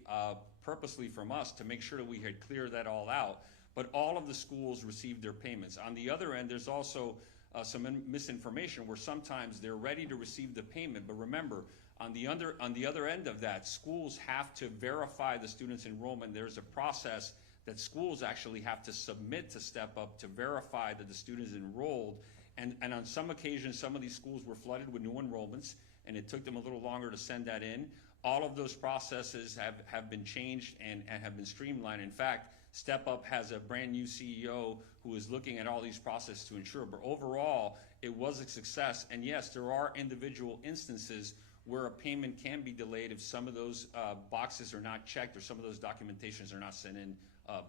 purposely from us to make sure that we had cleared that all out. But all of the schools received their payments. On the other end, there's also some misinformation where sometimes they're ready to receive the payment, but remember, on the other end of that, schools have to verify the student's enrollment. There's a process that schools actually have to submit to Step Up to verify that the student is enrolled. And on some occasions, some of these schools were flooded with new enrollments, and it took them a little longer to send that in. All of those processes have been changed and have been streamlined. In fact, Step Up has a brand new CEO who is looking at all these processes to ensure. But overall, it was a success. And yes, there are individual instances where a payment can be delayed if some of those boxes are not checked or some of those documentations are not sent in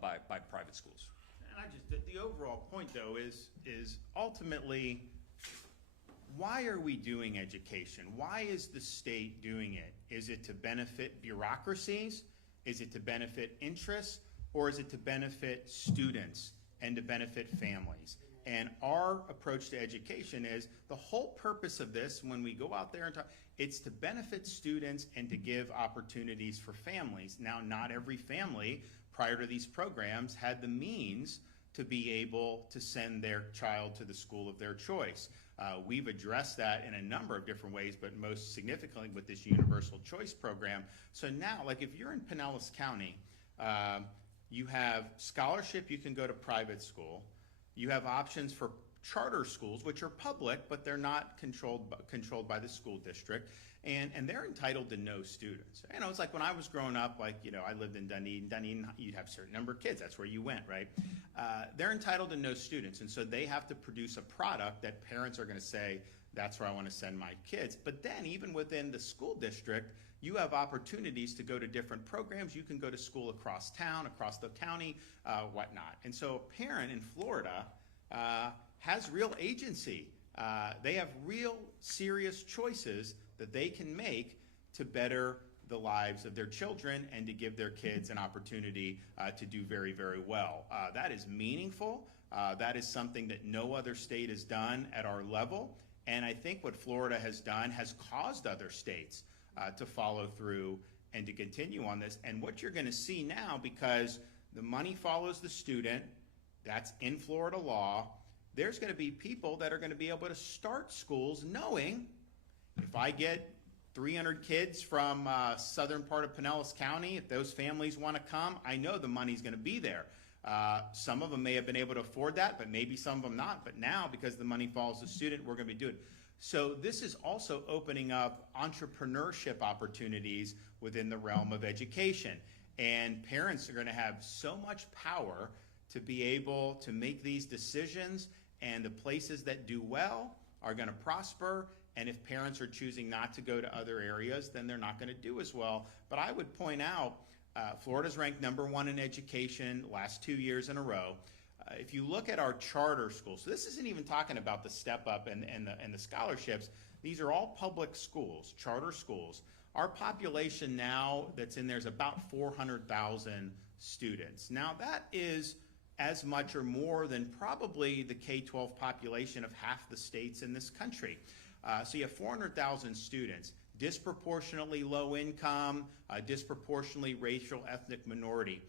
by private schools. And the overall point, though, is ultimately, why are we doing education? Why is the state doing it? Is it to benefit bureaucracies? Is it to benefit interests? Or is it to benefit students and to benefit families? And our approach to education is the whole purpose of this, when we go out there and talk, it's to benefit students and to give opportunities for families. Now, not every family prior to these programs, had the means to be able to send their child to the school of their choice. We've addressed that in a number of different ways, but most significantly with this universal choice program. So now, like if you're in Pinellas County, you have scholarship, you can go to private school. You have options for charter schools, which are public, but they're not controlled by the school district. And they're entitled to no students. You know, it's like when I was growing up, like, you know, I lived in Dunedin. Dunedin, you'd have a certain number of kids. That's where you went, right? They're entitled to no students. And so they have to produce a product that parents are going to say, that's where I want to send my kids. But then even within the school district, you have opportunities to go to different programs. You can go to school across town, across the county, whatnot. And so a parent in Florida has real agency. They have real serious choices that they can make to better the lives of their children and to give their kids an opportunity to do very, very well. That is meaningful. That is something that no other state has done at our level. And I think what Florida has done has caused other states to follow through and to continue on this. And what you're going to see now, because the money follows the student, that's in Florida law, there's going to be people that are going to be able to start schools knowing if I get 300 kids from southern part of Pinellas County, if those families want to come, I know the money's going to be there. Some of them may have been able to afford that, but maybe some of them not. But now, because the money follows the student, we're going to be doing it. So this is also opening up entrepreneurship opportunities within the realm of education. And parents are going to have so much power to be able to make these decisions, and the places that do well are going to prosper. And if parents are choosing not to go to other areas, then they're not going to do as well. But I would point out, Florida's ranked #1 in education last 2 years in a row. If you look at our charter schools, so this isn't even talking about the step up and the scholarships. These are all public schools, charter schools. Our population now that's in there is about 400,000 students. Now that is as much or more than probably the K-12 population of half the states in this country. So you have 400,000 students, disproportionately low income, disproportionately racial, ethnic minority.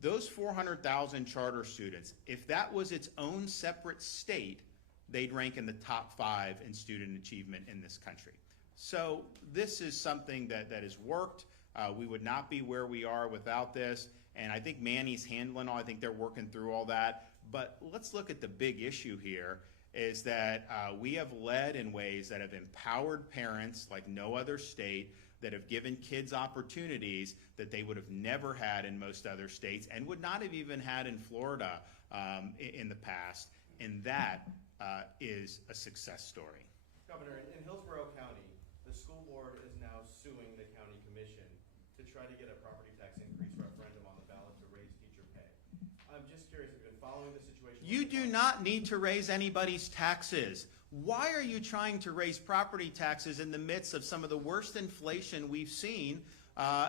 Those 400,000 charter students, if that was its own separate state, they'd rank in the top 5 in student achievement in this country. So this is something that has worked. We would not be where we are without this. And I think Manny's handling all, I think they're working through all that. But let's look at the big issue here. Is that we have led in ways that have empowered parents like no other state, that have given kids opportunities that they would have never had in most other states and would not have even had in Florida in the past. And that is a success story. Governor, in Hillsborough County, the school board is now suing the county commission to try to get a property tax increase referendum on the ballot to raise teacher pay. I'm just curious, have you been following the situation? You do not need to raise anybody's taxes. Why are you trying to raise property taxes in the midst of some of the worst inflation we've seen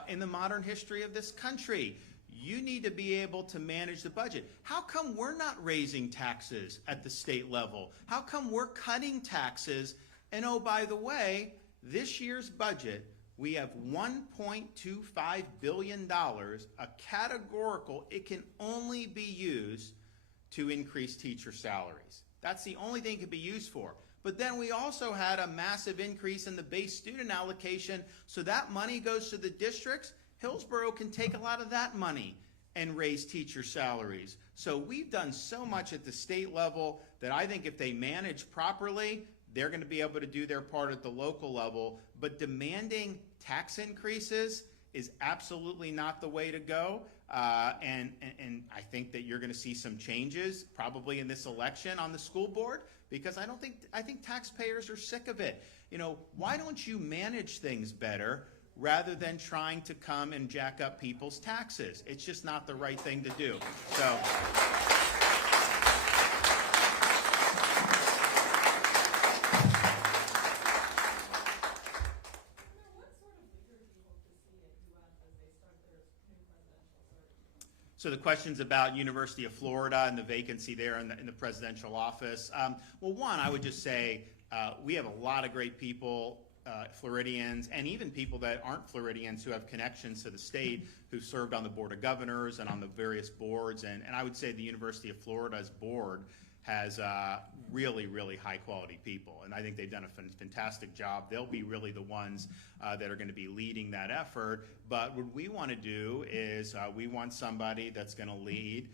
in the modern history of this country? You need to be able to manage the budget. How come we're not raising taxes at the state level? How come we're cutting taxes? And oh, by the way, this year's budget, we have $1.25 billion, a categorical, it can only be used to increase teacher salaries. That's the only thing it could be used for. But then we also had a massive increase in the base student allocation, so that money goes to the districts. Hillsborough can take a lot of that money and raise teacher salaries. So we've done so much at the state level that I think if they manage properly, they're going to be able to do their part at the local level. But demanding tax increases is absolutely not the way to go. And I think that you're going to see some changes probably in this election on the school board, because I think taxpayers are sick of it. You know, why don't you manage things better rather than trying to come and jack up people's taxes? It's just not the right thing to do. So. So the questions about University of Florida and the vacancy there in the presidential office. Well, one, I would just say we have a lot of great people Floridians, and even people that aren't Floridians who have connections to the state, who've served on the Board of Governors and on the various boards. And I would say the University of Florida's board has really, really high-quality people. And I think they've done a fantastic job. They'll be really the ones that are going to be leading that effort. But what we want to do is we want somebody that's going to lead.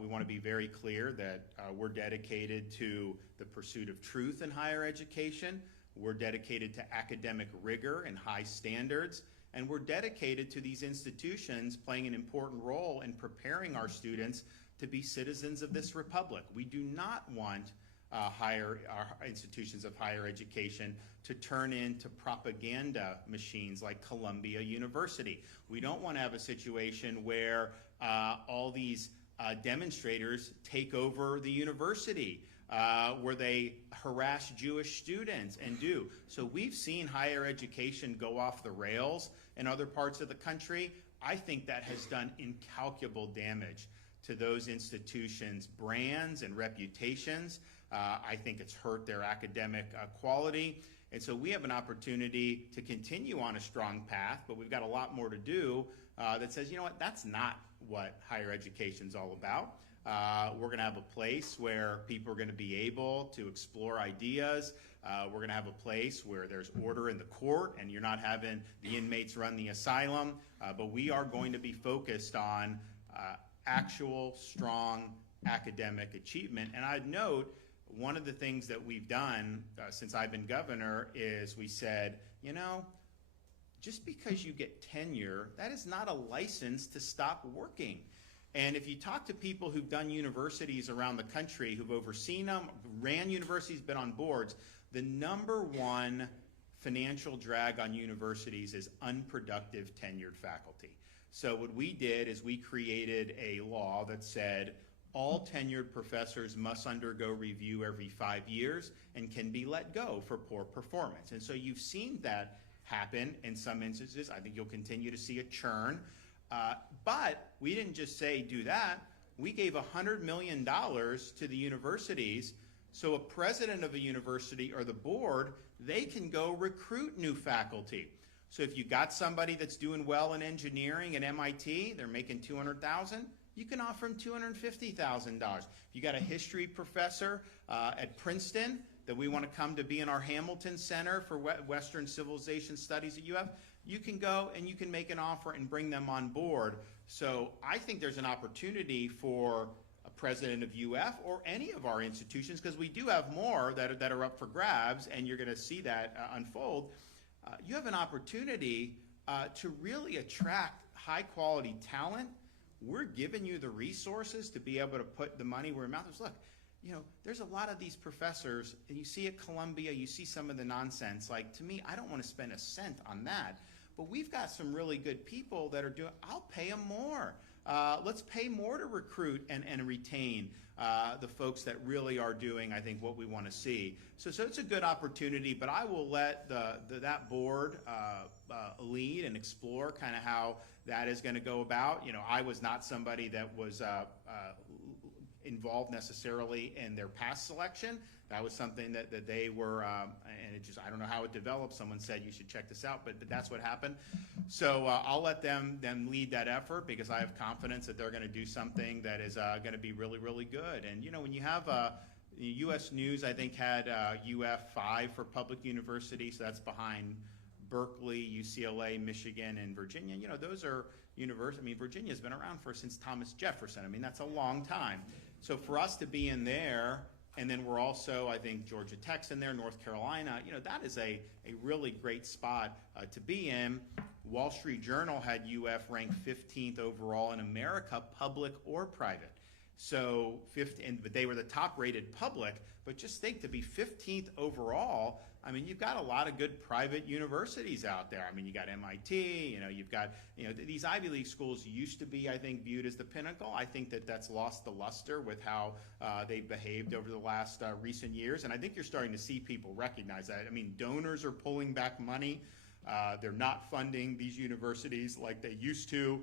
We want to be very clear that we're dedicated to the pursuit of truth in higher education. We're dedicated to academic rigor and high standards. And we're dedicated to these institutions playing an important role in preparing our students to be citizens of this republic. We do not want our institutions of higher education to turn into propaganda machines like Columbia University. We don't want to have a situation where all these demonstrators take over the university, where they harass Jewish students and do. So we've seen higher education go off the rails in other parts of the country. I think that has done incalculable damage to those institutions' brands and reputations. I think it's hurt their academic quality. And so we have an opportunity to continue on a strong path, but we've got a lot more to do that says, you know what, that's not what higher education's all about. We're going to have a place where people are going to be able to explore ideas. We're going to have a place where there's order in the court and you're not having the inmates run the asylum. But we are going to be focused on actual strong academic achievement. And I'd note one of the things that we've done since I've been governor is we said, you know, just because you get tenure, that is not a license to stop working. And if you talk to people who've done universities around the country, who've overseen them, ran universities, been on boards, the number one financial drag on universities is unproductive tenured faculty. So what we did is we created a law that said all tenured professors must undergo review every 5 years and can be let go for poor performance. And so you've seen that happen in some instances. I think you'll continue to see a churn. But we didn't just say do that. We gave $100 million to the universities so a president of a university or the board, they can go recruit new faculty. So if you got somebody that's doing well in engineering at MIT, they're making $200,000, you can offer them $250,000. If you got a history professor at Princeton that we want to come to be in our Hamilton Center for Western Civilization Studies at UF, you can go and you can make an offer and bring them on board. So I think there's an opportunity for a president of UF or any of our institutions, because we do have more that are up for grabs, and you're going to see that unfold. You have an opportunity to really attract high-quality talent. We're giving you the resources to be able to put the money where your mouth is. Look, you know, there's a lot of these professors, and you see at Columbia, you see some of the nonsense. Like, to me, I don't want to spend a cent on that. But we've got some really good people that are doing, I'll pay them more. Let's pay more to recruit and retain the folks that really are doing, I think, what we want to see. So it's a good opportunity, but I will let that board lead and explore kind of how that is going to go about. You know, I was not somebody that was involved necessarily in their past selection. That was something that they were, and it just, I don't know how it developed. Someone said you should check this out, but that's what happened. So I'll let them lead that effort, because I have confidence that they're going to do something that is going to be really, really good. And, you know, when you have U.S. News, I think, had UF 5 for public universities, so that's behind Berkeley, UCLA, Michigan, and Virginia. You know, those are universities. I mean, Virginia's been around since Thomas Jefferson. I mean, that's a long time. So for us to be in there, and then we're also, I think, Georgia Tech's in there, North Carolina, you know, that is a really great spot to be in. Wall Street Journal had UF ranked 15th overall in America, public or private. So, but they were the top-rated public, but just think, to be 15th overall, I mean, you've got a lot of good private universities out there. I mean, you got MIT, you know, you've got, you know, these Ivy League schools used to be, I think, viewed as the pinnacle. I think that's lost the luster with how they've behaved over the last recent years, and I think you're starting to see people recognize that. I mean, donors are pulling back money. They're not funding these universities like they used to.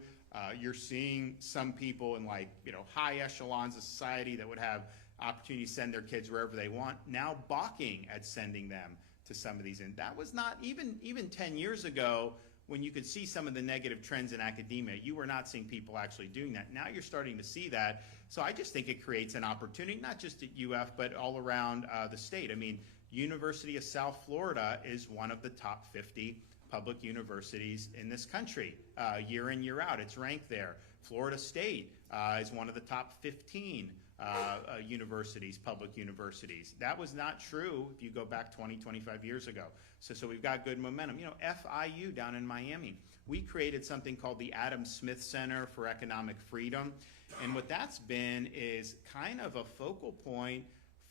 You're seeing some people in, like, you know, high echelons of society that would have opportunity to send their kids wherever they want, now balking at sending them to some of these. And that was not even 10 years ago, when you could see some of the negative trends in academia, you were not seeing people actually doing that. Now you're starting to see that. So I just think it creates an opportunity, not just at UF, but all around the state. I mean, University of South Florida is one of the top 50 public universities in this country. Year in, year out, it's ranked there. Florida State is one of the top 15 universities, public universities. That was not true if you go back 20, 25 years ago. So we've got good momentum. You know, FIU down in Miami, we created something called the Adam Smith Center for Economic Freedom. And what that's been is kind of a focal point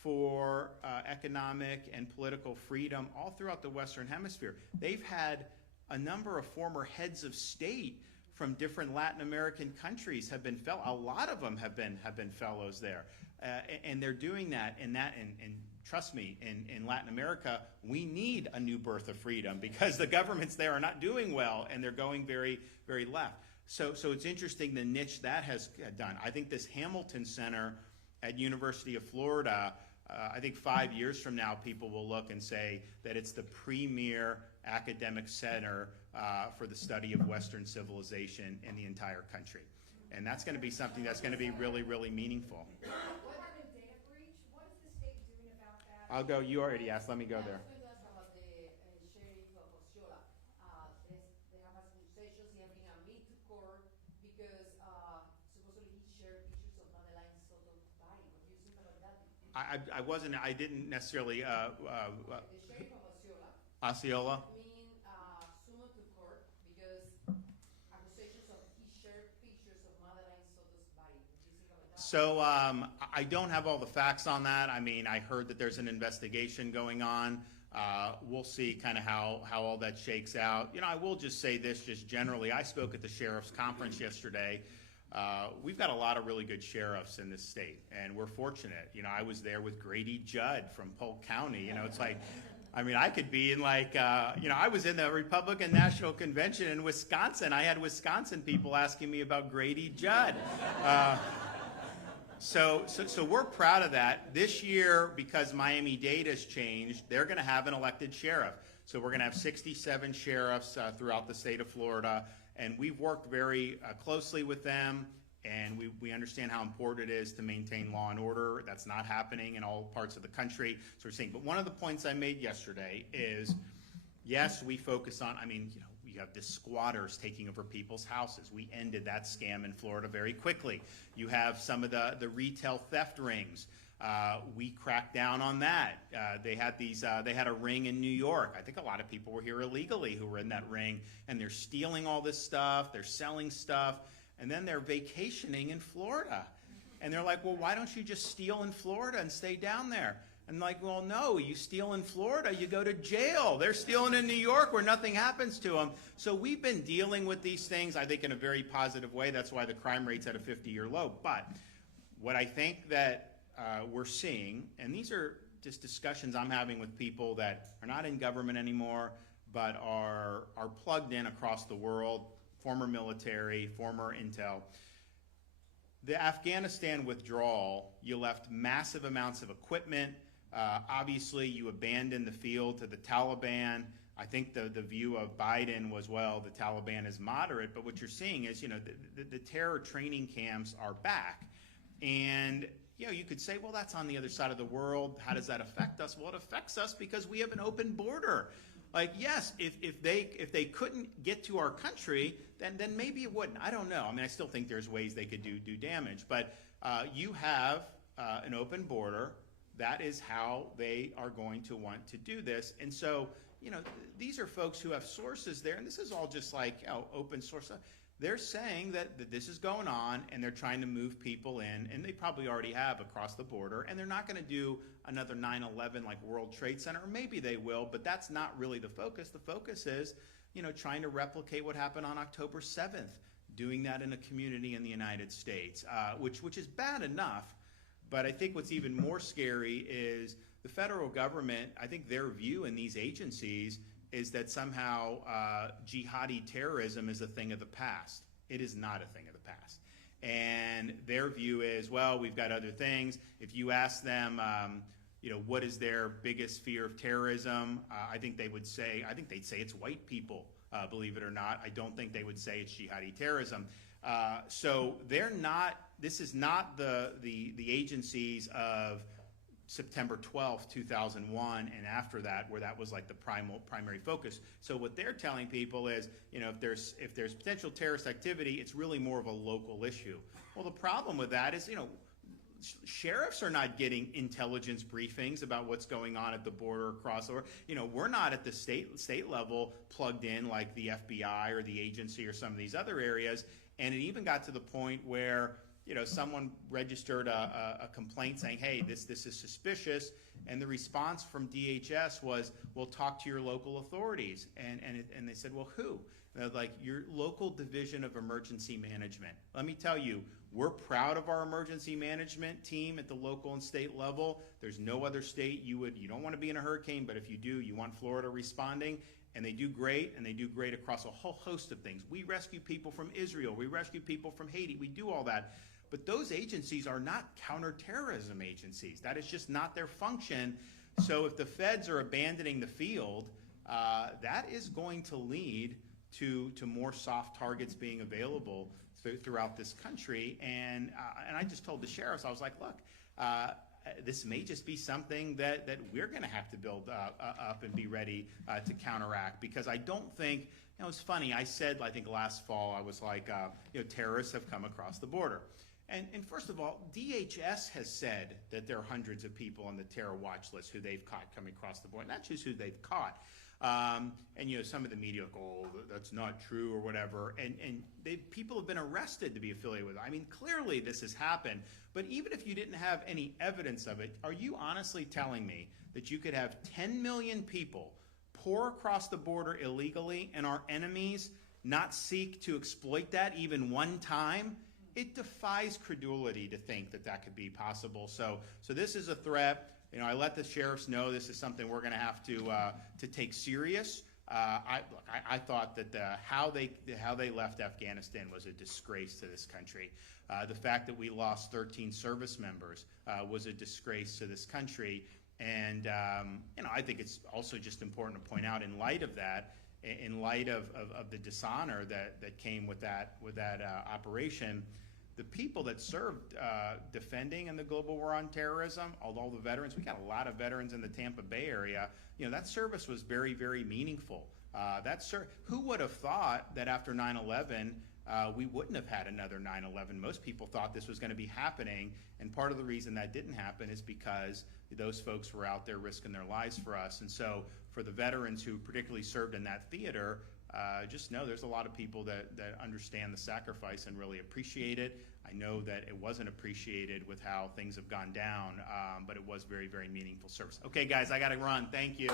for economic and political freedom all throughout the Western Hemisphere. They've had a number of former heads of state from different Latin American countries have been a lot of them have been fellows there, and they're doing that. And trust me, in Latin America, we need a new birth of freedom because the governments there are not doing well, and they're going very, very left. So it's interesting the niche that has done. I think this Hamilton Center at University of Florida, I think 5 years from now, people will look and say that it's the premier academic center for the study of Western civilization in the entire country. And that's going to be something that's going to be really, really meaningful. What happened data breach? What is the state doing about that? I'll go. You already asked. Let me go there. I was going to ask about the sheriff of Osceola. They have accusations he has been admitted to court because supposedly he shared pictures of Madeleine Soto's body. What do you think about that? I didn't necessarily, The sheriff of Osceola Osceola. being summoned to court because accusations of he shared pictures of Madeleine Soto's body. What do you think about that? So I don't have all the facts on that. I mean, I heard that there's an investigation going on. We'll see kind of how all that shakes out. You know, I will just say this just generally. I spoke at the sheriff's conference yesterday. We've got a lot of really good sheriffs in this state, and we're fortunate. You know, I was there with Grady Judd from Polk County. You know, it's like, I mean, I could be in like, you know, I was in the Republican National Convention in Wisconsin. I had Wisconsin people asking me about Grady Judd. So we're proud of that. This year, because Miami-Dade has changed, they're going to have an elected sheriff. So we're going to have 67 sheriffs throughout the state of Florida, and we've worked very closely with them, and we understand how important it is to maintain law and order. That's not happening in all parts of the country. So we're seeing, but one of the points I made yesterday is, yes, we focus on, I mean, you know, you have the squatters taking over people's houses. We ended that scam in Florida very quickly. You have some of the retail theft rings. We cracked down on that. They had a ring in New York. I think a lot of people were here illegally who were in that ring, and they're stealing all this stuff. They're selling stuff, and then they're vacationing in Florida. And they're like, well, why don't you just steal in Florida and stay down there? And like, well, no, you steal in Florida, you go to jail. They're stealing in New York where nothing happens to them. So we've been dealing with these things, I think, in a very positive way. That's why the crime rate's at a 50-year low. But what I think that we're seeing, and these are just discussions I'm having with people that are not in government anymore, but are plugged in across the world, former military, former intel. The Afghanistan withdrawal, you left massive amounts of equipment. Obviously, you abandoned the field to the Taliban. I think the view of Biden was, well, the Taliban is moderate, but what you're seeing is, you know, the terror training camps are back. And, you know, you could say, well, that's on the other side of the world. How does that affect us? Well, it affects us because we have an open border. Like, yes, if they couldn't get to our country, then maybe it wouldn't. I don't know. I mean, I still think there's ways they could do damage. But you have an open border. That is how they are going to want to do this. And so, you know, these are folks who have sources there, and this is all just like, you know, open source. They're saying that this is going on, and they're trying to move people in, and they probably already have across the border, and they're not going to do another 9/11 like World Trade Center, or maybe they will, but that's not really the focus. The focus is, you know, trying to replicate what happened on October 7th, doing that in a community in the United States, which is bad enough. But I think what's even more scary is the federal government, I think their view in these agencies is that somehow jihadi terrorism is a thing of the past. It is not a thing of the past. And their view is, well, we've got other things. If you ask them, what is their biggest fear of terrorism? I think they'd say it's white people, believe it or not. I don't think they would say it's jihadi terrorism. So this is not the agencies of September 12th, 2001, and after that, where that was like the primary focus. So what they're telling people is, if there's potential terrorist activity, it's really more of a local issue. Well, the problem with that is, sheriffs are not getting intelligence briefings about what's going on at the border or crossover. We're not at the state level plugged in like the FBI or the agency or some of these other areas. And it even got to the point where someone registered a complaint saying, hey, this is suspicious, and the response from DHS was, well, talk to your local authorities. And they said, well, who? And they're like, your local division of emergency management. Let me tell you, we're proud of our emergency management team at the local and state level. There's no other state you don't want to be in a hurricane, but if you do, you want Florida responding. And they do great, and they do great across a whole host of things. We rescue people from Israel. We rescue people from Haiti. We do all that. But those agencies are not counterterrorism agencies. That is just not their function. So if the feds are abandoning the field, that is going to lead to more soft targets being available throughout this country. And I just told the sheriffs, I was like, look, this may just be something that we're going to have to build up and be ready to counteract, because I don't think, it's funny, I said, I think last fall, I was like, terrorists have come across the border. And first of all, DHS has said that there are hundreds of people on the terror watch list who they've caught coming across the border. Not just who they've caught. And some of the media go, oh, that's not true or whatever. And people have been arrested to be affiliated with it. I mean, clearly this has happened. But even if you didn't have any evidence of it, are you honestly telling me that you could have 10 million people pour across the border illegally and our enemies not seek to exploit that even one time? It defies credulity to think that could be possible. So this is a threat. I let the sheriffs know this is something we're going to have to take serious. I thought that how they left Afghanistan was a disgrace to this country. The fact that we lost 13 service members was a disgrace to this country. And I think it's also just important to point out, in light of that, in light of the dishonor that came with that operation, the people that served defending in the global war on terrorism, although the veterans, we got a lot of veterans in the Tampa Bay area, that service was very, very meaningful. Who would have thought that after 9/11 we wouldn't have had another 9/11? Most people thought this was going to be happening, and part of the reason that didn't happen is because those folks were out there risking their lives for us. And so for the veterans who particularly served in that theater, just know there's a lot of people that understand the sacrifice and really appreciate it. I know that it wasn't appreciated with how things have gone down, but it was very, very meaningful service. Okay, guys, I got to run. Thank you.